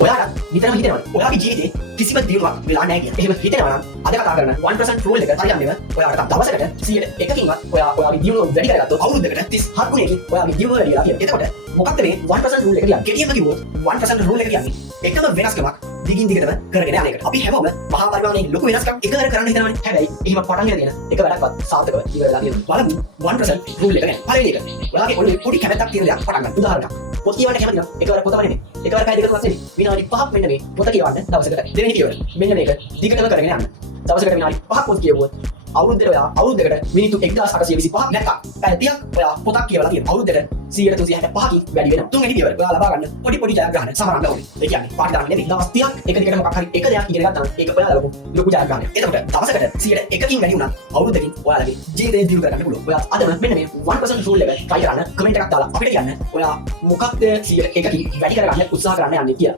ඔයාලා නිතරම හිතනවා ඔයාගේ ජීවිතේ කිසිම දියුණුවක් වෙලා නැහැ කියලා. එහෙම හිතනවා නම් අද කතා කරන 1% රූල් එක හරියන්නේම ඔයාලට දවසකට 101කින්වත් ඔයාගේ දියුණුව වැඩි කරගත්තොත් අවුරුද්දකට 37 ගුණයකින් ඔයාගේ දියුණුව වැඩි වෙලා කියලා. එතකොට මොකක්ද මේ 1% රූල් එක කියන්නේ? කෙටියෙන්ම කිව්වොත් 1% රූල් එක කියන්නේ එකම වෙනස්කමක් දිගින් දිගටම කරගෙන යන එකට. අපි හැමෝම මහා පරිමාණයේ ලොකු වෙනස්කම් එකවර කරන්න හිතනවානේ. හැබැයි එහෙම පටන් ගෙන තියෙන එක වැඩක්වත් සාර්ථකව ඉවර වෙලා තියෙනවා. බලමු 1% රූල් එක ගැන. පළවෙනි එක. ඔයාගේ ඔළුවේ පොඩි කැමැත්තක් තියෙන දෙයක් පටන් ගන්න. උදාහරණයක්. පොත් කියවන්න කැමති නම් එකවර පොත වරනේ. එකවර පැය දෙකක් පස්සේ විනාඩි 5ක් මෙන්න මේ පොත කියවන්න දවසකට. දෙවෙනි පියවර. මෙන්න මේක දිගටම කරගෙන යන්න. දවසකට විනාඩි 5ක් පොත් කියවුවොත් අවුරුද්දට ඔයා අවුරුද්දකට මිනිත්තු 1825ක් නැත්නම් පැය 30ක් ඔයා පොතක් කියවලා තියෙනවා. අවුරුද්දට 100-365කින් වැඩි වෙනවා. තුන්වෙනි පියවර. ඔයා ලබා ගන්න පොඩි ජයග්‍රහණ සමරන්න ඕනේ. ඒ කියන්නේ පාඩම් ගන්න නෙමෙයි. දවස් 30ක් එක දිගට මොකක් හරි එක දෙයක් ඉගෙන ගත්තා නම් ඒක ඔයාලා ලොකු ජයග්‍රහණයක්. එතකොට දවසකට 101කින් වැඩි වුණා අවුරුද්දකින් ඔයාලගේ ජීවිතේ දියුණු කරගන්න පුළුවන්. ඔයා අදම මෙන්න මේ 1% රූල් එක try කරන්න කමෙන්ට් එකක් දාලා අපිට කියන්න ඔයා මොකක්ද 101කින් වැඩි කරගන්න උත්සාහ කරන්න යන්නේ කියලා.